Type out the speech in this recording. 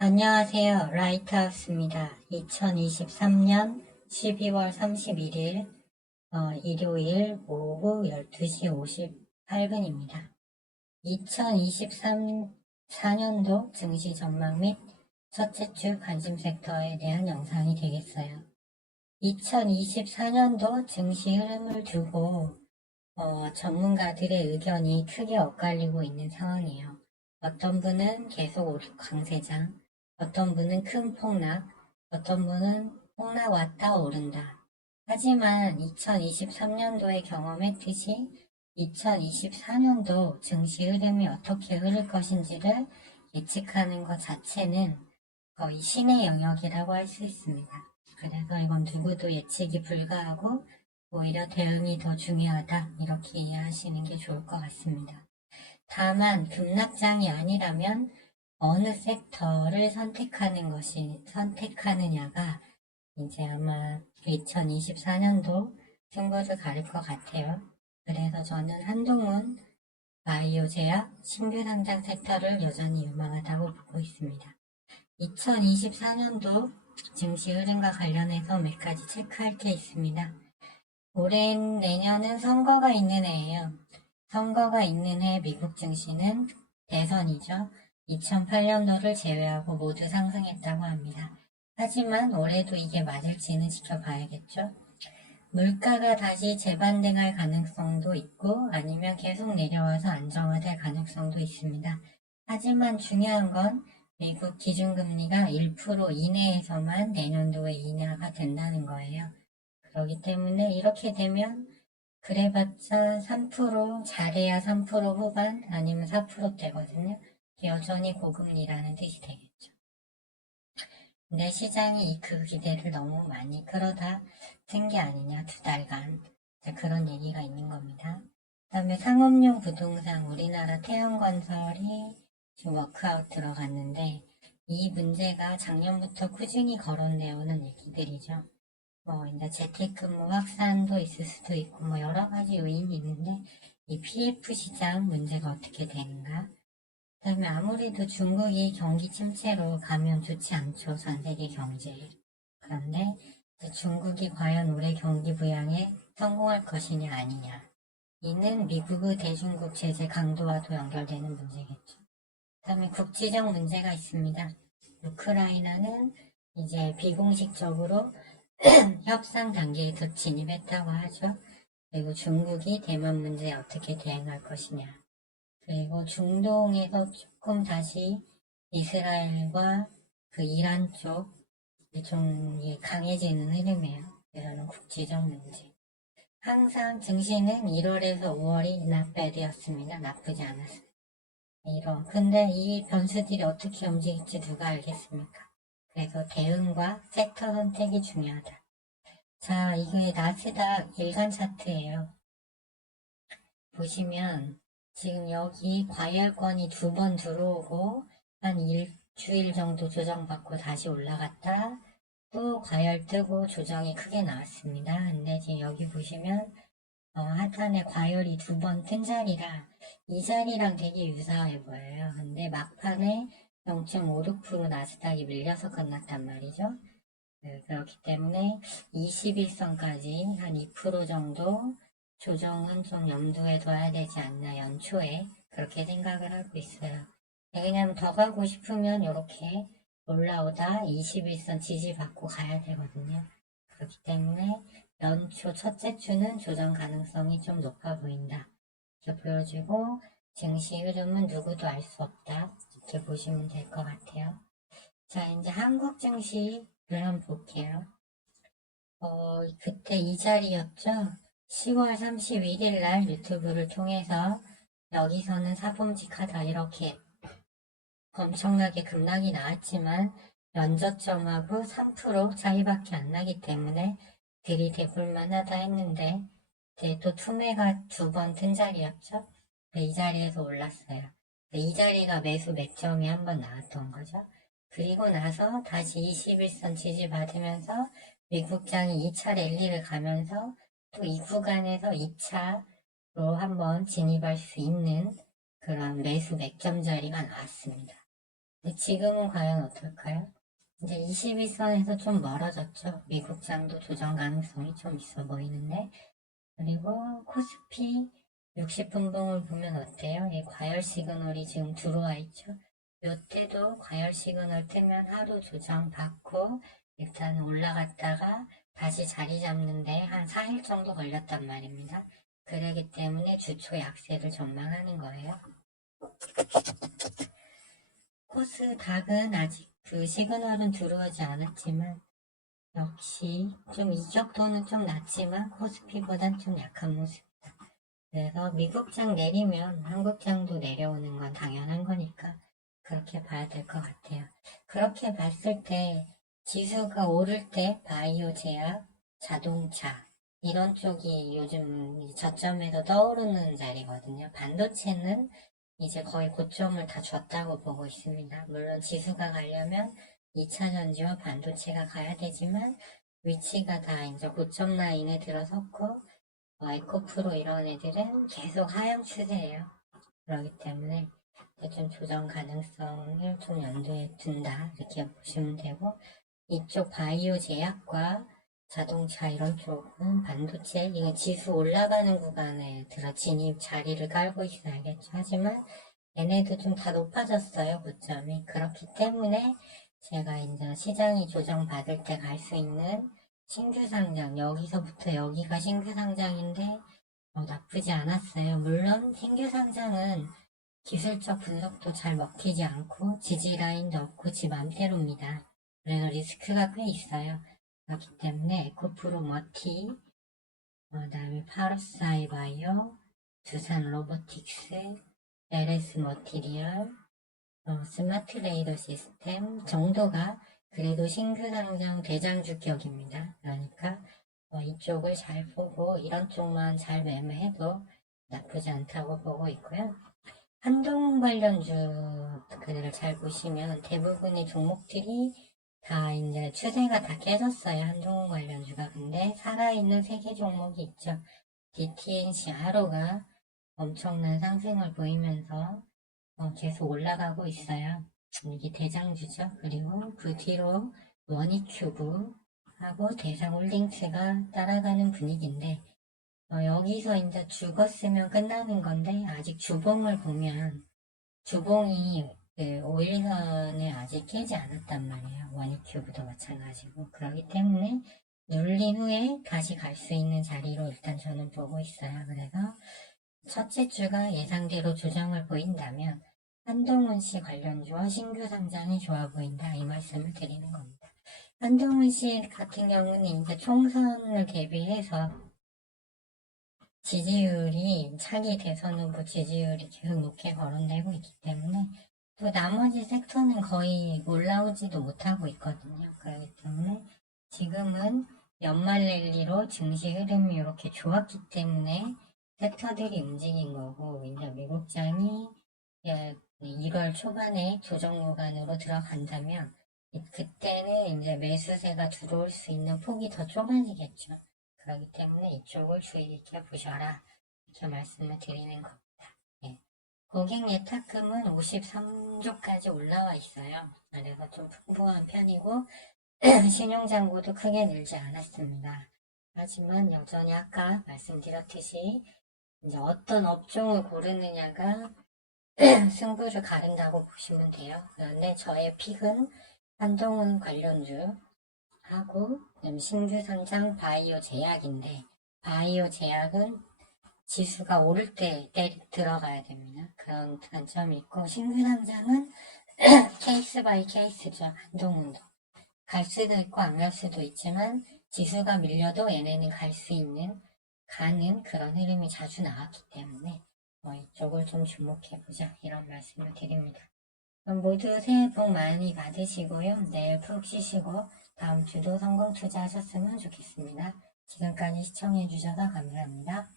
안녕하세요. 라이트하우스입니다. 2023년 12월 31일 어, 일요일 오후 12시 58분입니다. 2023년도 증시 전망 및 첫째 주 관심 섹터에 대한 영상이 되겠어요. 2024년도 증시 흐름을 두고 어, 전문가들의 의견이 크게 엇갈리고 있는 상황이에요. 어떤 분은 계속 오르 강세장, 어떤 분은 큰 폭락, 어떤 분은 폭락 왔다 오른다. 하지만 2023년도에 경험했듯이 2024년도 증시 흐름이 어떻게 흐를 것인지를 예측하는 것 자체는 거의 신의 영역이라고 할 수 있습니다. 그래서 이건 누구도 예측이 불가하고 오히려 대응이 더 중요하다 이렇게 이해하시는 게 좋을 것 같습니다. 다만 급락장이 아니라면 어느 섹터를 선택하는 것이 선택하느냐가 이제 아마 2024년도 승부를 가릴 것 같아요. 그래서 저는 한동훈 바이오 제약 신규 상장 섹터를 여전히 유망하다고 보고 있습니다. 2024년도 증시 흐름과 관련해서 몇 가지 체크할 게 있습니다. 올해 내년은 선거가 있는 해예요. 선거가 있는 해 미국 증시는 대선이죠. 2008년도를 제외하고 모두 상승했다고 합니다. 하지만 올해도 이게 맞을지는 지켜봐야겠죠. 물가가 다시 재반등할 가능성도 있고 아니면 계속 내려와서 안정화될 가능성도 있습니다. 하지만 중요한 건 미국 기준금리가 1% 이내에서만 내년도에 인하가 된다는 거예요. 그렇기 때문에 이렇게 되면 그래봤자 3% 잘해야 3% 후반 아니면 4%대거든요. 여전히 고금리라는 뜻이 되겠죠. 근데 시장이 그 기대를 너무 많이 끌어다 쓴게 아니냐 두 달간 그런 얘기가 있는 겁니다. 그 다음에 상업용 부동산 우리나라 태양건설이 지금 워크아웃 들어갔는데 이 문제가 작년부터 꾸준히 거론되어오는 얘기들이죠. 뭐 이제 재택근무 확산도 있을 수도 있고 뭐 여러 가지 요인이 있는데 이 PF 시장 문제가 어떻게 되는가 그다음에 아무래도 중국이 경기 침체로 가면 좋지 않죠. 전 세계 경제에. 그런데 중국이 과연 올해 경기 부양에 성공할 것이냐 아니냐. 이는 미국의 대중국 제재 강도와도 연결되는 문제겠죠. 그다음에 국지적 문제가 있습니다. 우크라이나는 이제 비공식적으로 협상 단계에 더 진입했다고 하죠. 그리고 중국이 대만 문제에 어떻게 대응할 것이냐. 그리고 중동에서 조금 다시 이스라엘과 그 이란 쪽좀 강해지는 흐름이에요. 그래서 국지적 문제. 항상 증시는 1월에서 5월이 나빼드였습니다. 나쁘지 않았어요. 이런. 근데 이 변수들이 어떻게 움직일지 누가 알겠습니까? 그래서 대응과 섹터 선택이 중요하다. 자, 이게 나스닥 일간 차트예요. 보시면 지금 여기 과열권이 두 번 들어오고 한 일주일 정도 조정받고 다시 올라갔다 또 과열 뜨고 조정이 크게 나왔습니다. 근데 지금 여기 보시면 어, 하단에 과열이 두 번 뜬 자리라 이 자리랑 되게 유사해 보여요. 근데 막판에 0.56% 나스닥이 밀려서 끝났단 말이죠. 네, 그렇기 때문에 21선까지 한 2% 정도 조정은 좀 염두에 둬야 되지 않나 연초에 그렇게 생각을 하고 있어요. 왜냐면 더 가고 싶으면 이렇게 올라오다 21선 지지받고 가야 되거든요. 그렇기 때문에 연초 첫째 주는 조정 가능성이 좀 높아 보인다. 이렇게 보여지고 증시 흐름은 누구도 알 수 없다. 이렇게 보시면 될 것 같아요. 자 이제 한국 증시를 한번 볼게요. 어, 그때 이 자리였죠? 10월 31일 날 유튜브를 통해서 여기서는 사범직하다 이렇게 엄청나게 급락이 나왔지만 연저점하고 3% 차이밖에 안 나기 때문에 들이대볼만 하다 했는데 이제 또 투매가 두번튼 자리였죠. 이 자리에서 올랐어요. 이 자리가 매수 맥점이 한 번 나왔던 거죠. 그리고 나서 다시 21선 지지받으면서 미국장이 2차 랠리를 가면서 또 이 구간에서 2차로 한번 진입할 수 있는 그런 매수 맥점 자리가 나왔습니다. 지금은 과연 어떨까요? 이제 21선에서 좀 멀어졌죠. 미국 장도 조정 가능성이 좀 있어 보이는데 그리고 코스피 60분봉을 보면 어때요? 이 과열 시그널이 지금 들어와 있죠. 요때도 과열 시그널 뜨면 하루 조정 받고 일단 올라갔다가 다시 자리 잡는데 한 4일 정도 걸렸단 말입니다. 그러기 때문에 주초 약세를 전망하는 거예요. 코스닥은 아직 그 시그널은 들어오지 않았지만 역시 좀 이격도는 좀 낮지만 코스피보단 좀 약한 모습이다. 그래서 미국장 내리면 한국장도 내려오는 건 당연한 거니까 그렇게 봐야 될 것 같아요. 그렇게 봤을 때 지수가 오를 때 바이오 제약, 자동차 이런 쪽이 요즘 저점에서 떠오르는 자리거든요. 반도체는 이제 거의 고점을 다 줬다고 보고 있습니다. 물론 지수가 가려면 2차 전지와 반도체가 가야 되지만 위치가 다 이제 고점 라인에 들어섰고 어, 에코프로 이런 애들은 계속 하향 추세예요. 그렇기 때문에 좀 조정 가능성을 좀 염두에 둔다 이렇게 보시면 되고 이쪽 바이오 제약과 자동차 이런 쪽은 반도체 이거 지수 올라가는 구간에 들어 진입 자리를 깔고 있어야겠죠. 하지만 얘네도 좀 다 높아졌어요 고점이 그렇기 때문에 제가 이제 시장이 조정 받을 때 갈 수 있는 신규 상장 여기서부터 여기가 신규 상장인데 어, 나쁘지 않았어요. 물론 신규 상장은 기술적 분석도 잘 먹히지 않고 지지 라인도 없고 지 맘대로입니다. 그래서 리스크가 꽤 있어요. 그렇기 때문에 에코프로 머티, 어, 그다음에 파러사이 바이오, 두산 로보틱스, LS 머티리얼, 어, 스마트 레이더 시스템 정도가 그래도 신규 상장 대장주격입니다. 그러니까 어, 이쪽을 잘 보고 이런 쪽만 잘 매매해도 나쁘지 않다고 보고 있고요. 한동 관련주들을 잘 보시면 대부분의 종목들이 다 이제 추세가 다 깨졌어요. 한동훈 관련주가. 근데 살아있는 세 개 종목이 있죠. DTNC 하루가 엄청난 상승을 보이면서 어, 계속 올라가고 있어요. 이게 대장주죠. 그리고 그 뒤로 머니큐브 하고 대상홀딩스가 따라가는 분위기인데 어, 여기서 이제 죽었으면 끝나는 건데 아직 주봉을 보면 주봉이 그 5일선에 아직 깨지 않았단 말이에요. 원익큐브도 마찬가지고 그렇기 때문에 눌린 후에 다시 갈 수 있는 자리로 일단 저는 보고 있어요. 그래서 첫째 주가 예상대로 조정을 보인다면 한동훈 씨 관련주와 신규 상장이 좋아 보인다 이 말씀을 드리는 겁니다. 한동훈 씨 같은 경우는 이제 총선을 대비해서 지지율이 차기 대선 후보 지지율이 계속 높게 거론되고 있기 때문에 또 나머지 섹터는 거의 올라오지도 못하고 있거든요. 그렇기 때문에 지금은 연말 랠리로 증시 흐름이 이렇게 좋았기 때문에 섹터들이 움직인 거고 이제 미국장이 1월 초반에 조정 구간으로 들어간다면 그때는 이제 매수세가 들어올 수 있는 폭이 더 좁아지겠죠. 그렇기 때문에 이쪽을 주의 깊게 보셔라 이렇게 말씀을 드리는 겁니다. 예. 고객 예탁금은 53조까지 올라와 있어요. 그래서 좀 풍부한 편이고 신용잔고도 크게 늘지 않았습니다. 하지만 여전히 아까 말씀드렸듯이 이제 어떤 업종을 고르느냐가 승부를 가른다고 보시면 돼요. 그런데 저의 픽은 한동훈 관련주 하고 신규 상장 바이오 제약인데 바이오 제약은 지수가 오를 때 때- 들어가야 됩니다. 그런 관점이 있고 신규 상장은 케이스 바이 케이스죠. 한동훈도 갈 수도 있고 안 갈 수도 있지만 지수가 밀려도 얘네는 갈 수 있는 가는 그런 흐름이 자주 나왔기 때문에 어, 이쪽을 좀 주목해 보자 이런 말씀을 드립니다. 그럼 모두 새해 복 많이 받으시고요. 내일 푹 쉬시고 다음 주도 성공 투자하셨으면 좋겠습니다. 지금까지 시청해 주셔서 감사합니다.